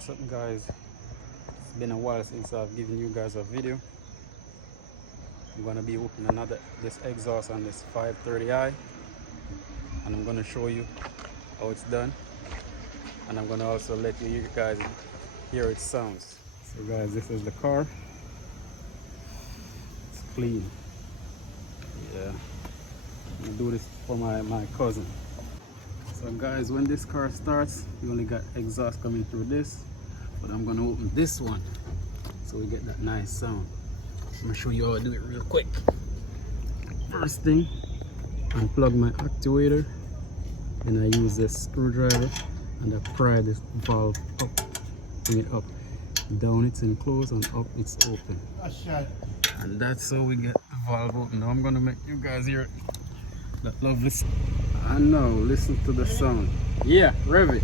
What's up guys, it's been a while since I've given you guys a video. I'm gonna be opening this exhaust on this 530i, and I'm gonna show you how it's done, and I'm gonna also let you guys hear its sounds. So guys, this is the car. It's clean. Yeah, I'm gonna do this for my cousin. So guys, when this car starts, you only got exhaust coming through this, but I'm gonna open this one so we get that nice sound. I'm gonna show you how I do it real quick. First thing, unplug my actuator, then I use this screwdriver and I pry this valve up, bring it up. Down it's enclosed and up it's open. And that's how we get the valve open. Now I'm gonna make you guys hear that lovely sound. And now listen to the sound. Yeah, rev it.